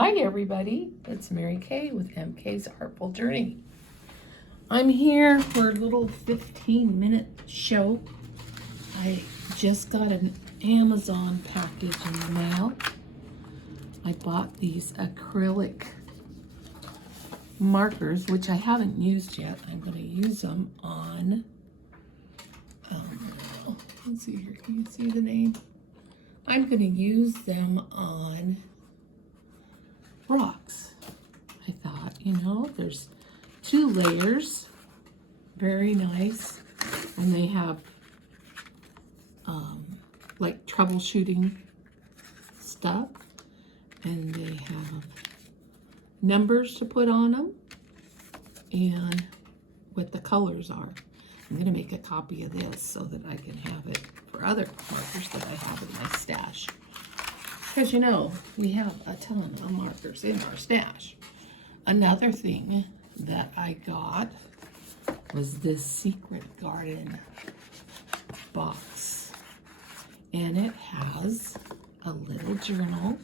Hi everybody, it's Mary Kay with MK's Artful Journey. I'm here for a little 15-minute show. I just got an Amazon package in the mail. I bought these acrylic markers, which I haven't used yet. I'm going to use them on, let's see here, can you see the name? I'm going to use them on rocks. I thought, there's 2 layers, very nice, and they have like troubleshooting stuff, and they have numbers to put on them and what the colors are. I'm going to make a copy of this so that I can have it for other markers that I have in my stash. Because we have a ton of markers in our stash. Another thing that I got was this Secret Garden box. And it has a little journal.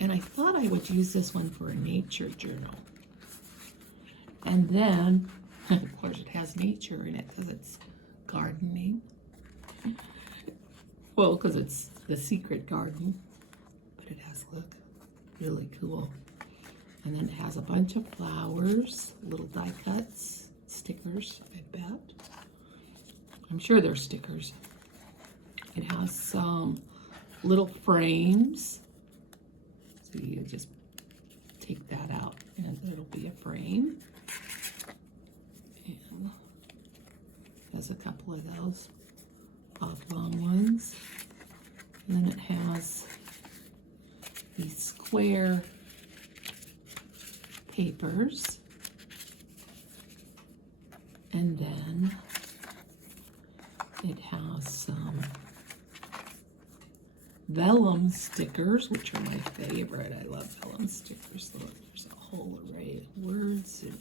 And I thought I would use this one for a nature journal. And then, of course, it has nature in it because it's gardening. Well, because it's the secret garden, but it has, look, really cool. And then it has a bunch of flowers, little die cuts, stickers, I bet. I'm sure they're stickers. It has some little frames. So you just take that out and it'll be a frame. And there's a couple of those oblong ones. And then it has these square papers. And then it has some vellum stickers, which are my favorite. I love vellum stickers. Look, there's a whole array of words and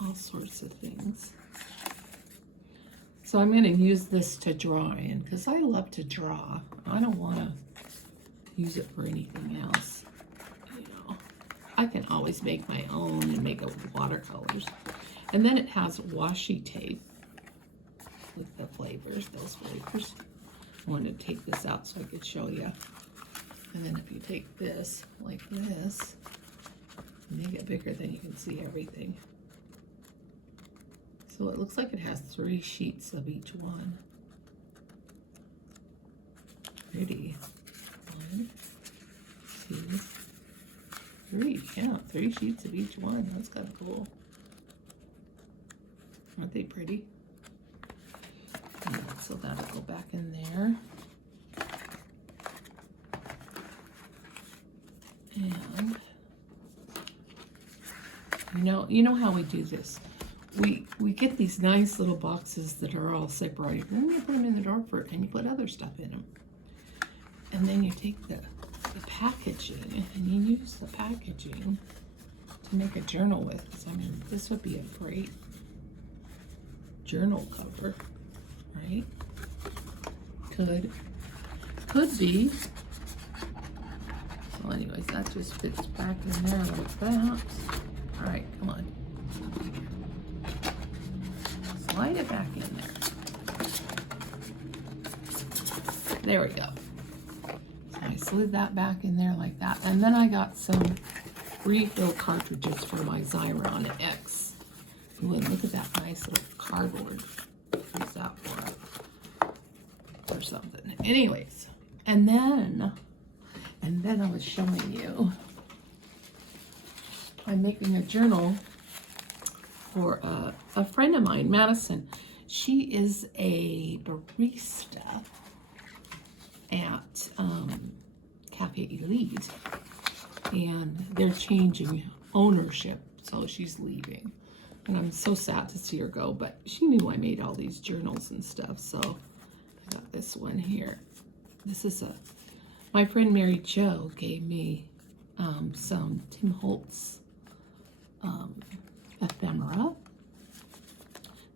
all sorts of things. So I'm going to use this to draw in because I love to draw. I don't want to use it for anything else. I can always make my own and make it with watercolors. And then it has washi tape with the flavors, those flavors. I wanted to take this out so I could show you. And then if you take this like this, make it bigger, then you can see everything. So it looks like it has 3 sheets of each one. Pretty. 1, 2, 3. Yeah, 3 sheets of each one. That's kind of cool. Aren't they pretty? Yeah, so that'll go back in there. And you know how we do this. We get these nice little boxes that are all separated. And then you put them in the drawer for it, and you put other stuff in them. And then you take the packaging and you use the packaging to make a journal with. Because, I mean, this would be a great journal cover, right? Could be. So anyways, that just fits back in there like that. All right, come on. Slide it back in there. There we go. So I slid that back in there like that. And then I got some refill cartridges for my Xyron X. Ooh, and look at that nice little cardboard. Use that for something. Anyways, and then I was showing you, I'm making a journal for a friend of mine, Madison. She is a barista at Cafe Elite, and they're changing ownership, so she's leaving. And I'm so sad to see her go, but she knew I made all these journals and stuff, so I got this one here. This is my friend Mary Jo gave me some Tim Holtz ephemera,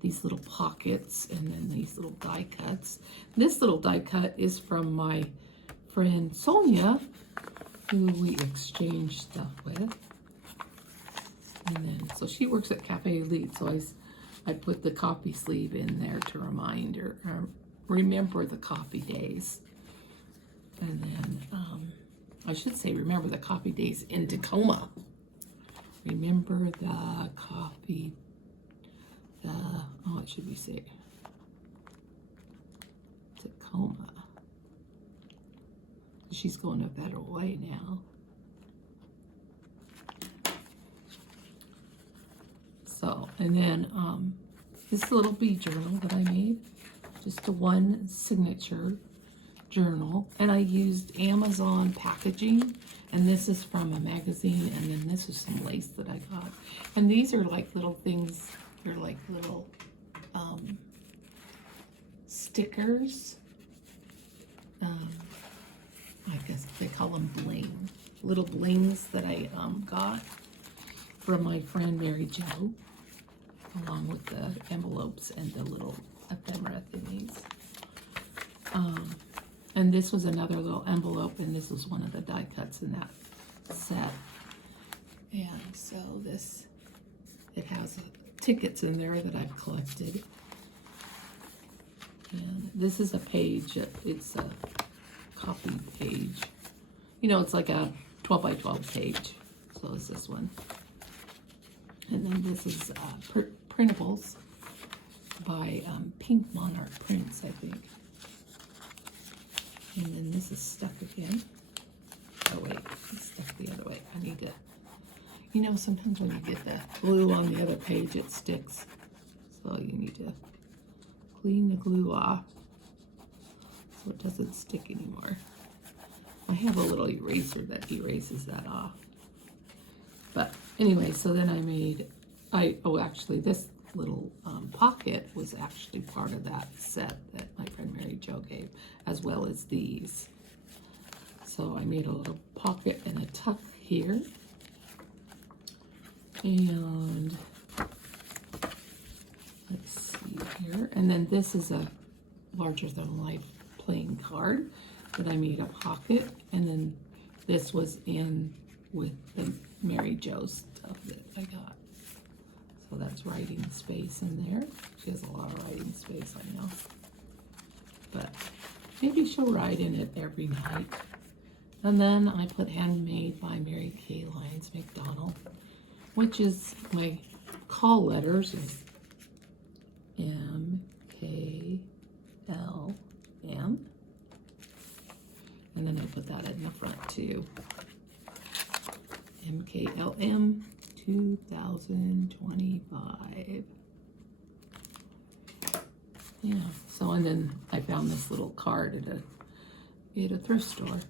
these little pockets, and then these little die cuts. This little die cut is from my friend Sonia, who we exchange stuff with. And then, so she works at Cafe Elite, so I put the copy sleeve in there to remind her, remember the copy days. And then, I should say, remember the copy days in Tacoma. Remember the copy, what should we say? Tacoma. She's going a better way now. So, and then this little bead journal that I made, just a one signature journal, and I used Amazon packaging, and this is from a magazine, and then this is some lace that I got. And these are like little things, they're like little stickers. I guess they call them bling. Little blings that I got from my friend Mary Jo, along with the envelopes and the little ephemera thingies. And this was another little envelope, and this was one of the die cuts in that set. And so this, it has tickets in there that I've collected. And this is a page, it's a copy page. You know, it's like a 12 by 12 page. So is this one. And then this is printables by Pink Monarch Prints, I think. And then this is stuck again. Oh wait, it's stuck the other way. I need to, you know, sometimes when you get the glue on the other page, it sticks. So you need to clean the glue off so it doesn't stick anymore. I have a little eraser that erases that off. But anyway, so then I made, actually this little pocket was actually part of that set that my friend Mary Jo gave, as well as these. So I made a little pocket and a tuck here. And let's see here. And then this is a larger than life playing card that I made a pocket. And then this was in with the Mary Jo stuff that I got. So that's writing space in there. She has a lot of writing space, I know. But maybe she'll write in it every night. And then I put Handmade by Mary Kay Lyons McDonald, which is my call letters is M-K-L-M. And then I put that in the front too. MKLM 2025. Yeah, so and then I found this little card at a thrift store.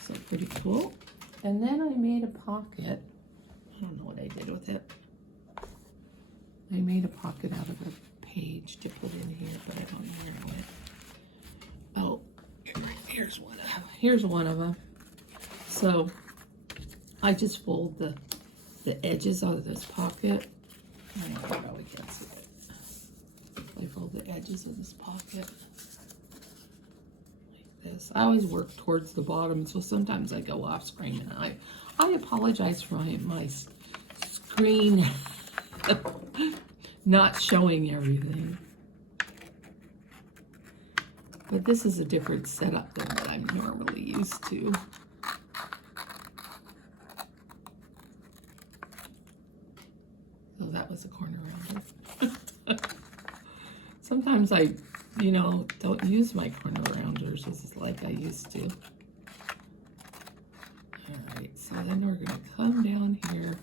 So pretty cool. And then I made a pocket. I don't know what I did with it. I made a pocket out of a page to put in here, but I don't know where it went. Oh, here's one of them. Here's one of them. So I just fold the edges out of this pocket. I probably can't see it. I fold the edges of this pocket like this. I always work towards the bottom, so sometimes I go off screen, and I apologize for my screen not showing everything. But this is a different setup than what I'm normally used to. So that was a corner rounder. Sometimes I, don't use my corner rounders as like I used to. All right, so then we're gonna come down here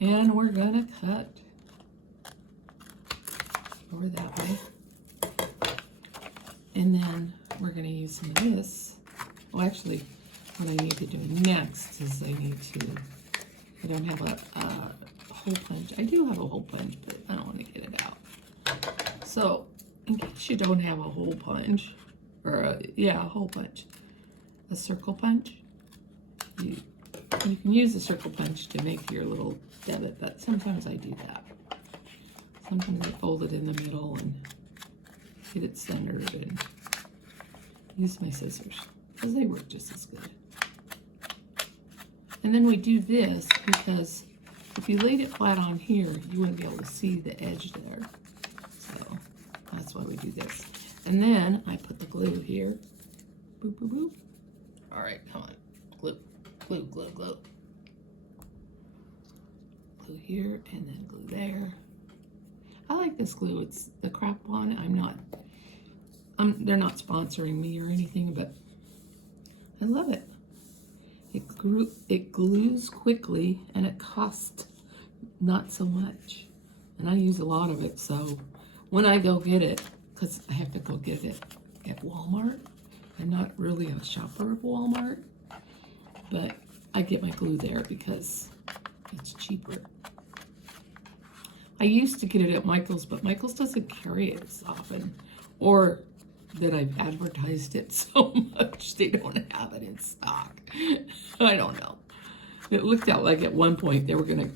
and we're gonna cut over that way. And then we're gonna use some of this. Well, actually, what I need to do next is I don't have a hole punch. I do have a hole punch, but I don't want to get it out. So, in case you don't have a hole punch, or a hole punch, a circle punch, you can use a circle punch to make your little debit, but sometimes I do that. Sometimes I fold it in the middle and get it centered, and use my scissors because they work just as good. And then we do this because if you laid it flat on here, you wouldn't be able to see the edge there. So that's why we do this. And then I put the glue here. Boop, boop, boop. All right, come on. Glue, glue, glue, glue. Glue here and then glue there. I like this glue. It's the crap one. They're not sponsoring me or anything, but I love it. It glues quickly and it costs not so much. And I use a lot of it, so when I go get it, because I have to go get it at Walmart. I'm not really a shopper of Walmart, but I get my glue there because it's cheaper. I used to get it at Michael's, but Michael's doesn't carry it as often, or that I've advertised it so much they don't have it in stock. I don't know. It looked out like at one point they were going to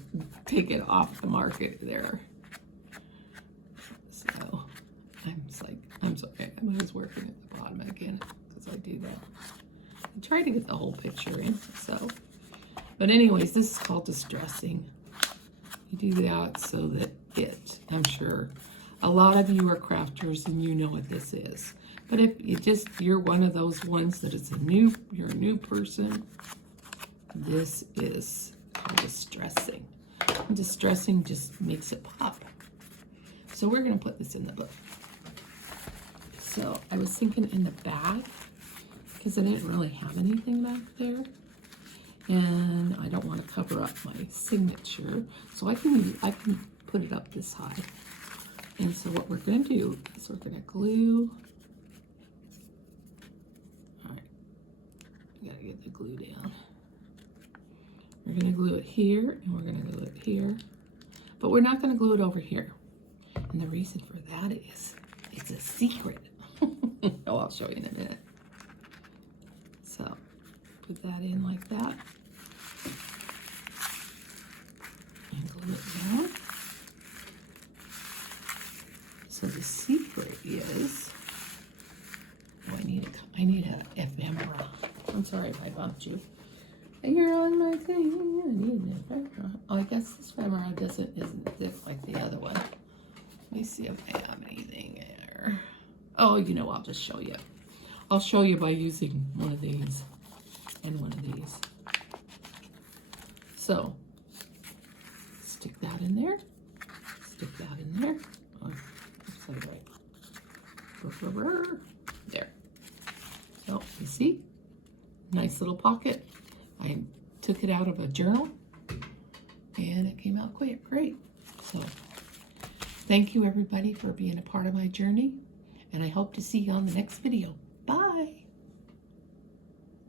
take it off the market there. So I'm just like, I'm sorry, I was working at the bottom again because I do that. I try to get the whole picture in, so. But anyways, this is called distressing. You do that so that I'm sure a lot of you are crafters and you know what this is. But if you're one of those ones that you're a new person, this is called distressing. And distressing just makes it pop. So we're going to put this in the book. So I was thinking in the back, because I didn't really have anything back there. And I don't want to cover up my signature. So I can put it up this high. And so what we're going to do is we're going to glue. All right. I got to get the glue down. We're going to glue it here and we're going to glue it here. But we're not going to glue it over here. And the reason for that is it's a secret. Oh, I'll show you in a minute. So put that in like that. And glue it down. So the secret is, oh, I need an ephemera. I'm sorry if I bumped you. You're on my thing. I need an ephemera. Oh, I guess this ephemera isn't thick like the other one. Let me see if I have anything there. Oh, I'll just show you. I'll show you by using one of these and one of these. So, stick that in there. Stick that in there. Oh, upside right. There. So, you see? Nice little pocket. I took it out of a journal and it came out quite great. So, thank you everybody for being a part of my journey, and I hope to see you on the next video. Bye!